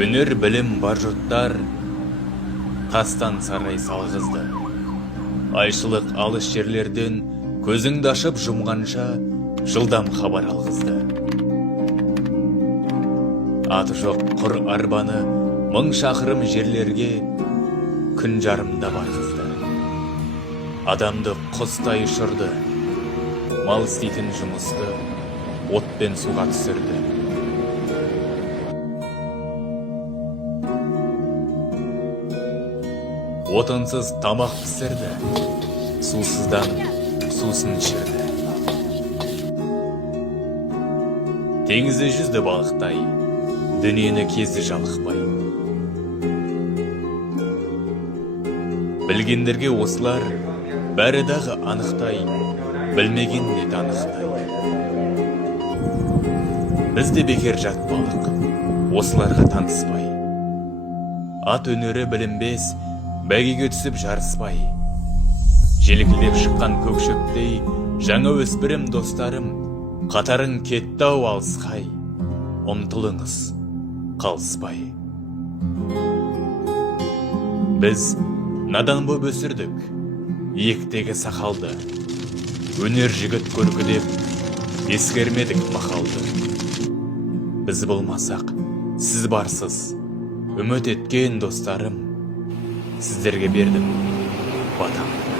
Өнер білім бар жұрттар тастан сарай салғызды. Айшылық алыс жерлерден көзіңді ашып жұмғанша жылдам хабар алғызды. Аты жоқ құр арбаны мың шақырым жерлерге күн жарымда барғызды. Адамды құстай ұшырды, мал істейтін жұмысты от пен суға түсірді. Отынсыз тамақ пісірді, сусыздан сусын ішірді. Теңізі жүзді балықтай, дүниені кезді жалықпай. Білгендерге осылар бәрі дағы анықтай, білмеген де танықтай. Бізде бекер жатпалық, осыларға таныспай. Ат өнері білінбес, бәйгеге түсіп жарыспай. Желікілдеп шыққан көкшөптей, жаңа өспірім достарым, қатарың кетті-ау алысқай. Ұмтылыңыз, қалыспай. Біз надан боп өсірдік, иектегі сақалды. Өнер жігіт көркі деп, ескермедік мақалды. Біз болмасақ, сіз барсыз, үміт еткен достарым, сіздерге бердім батамды.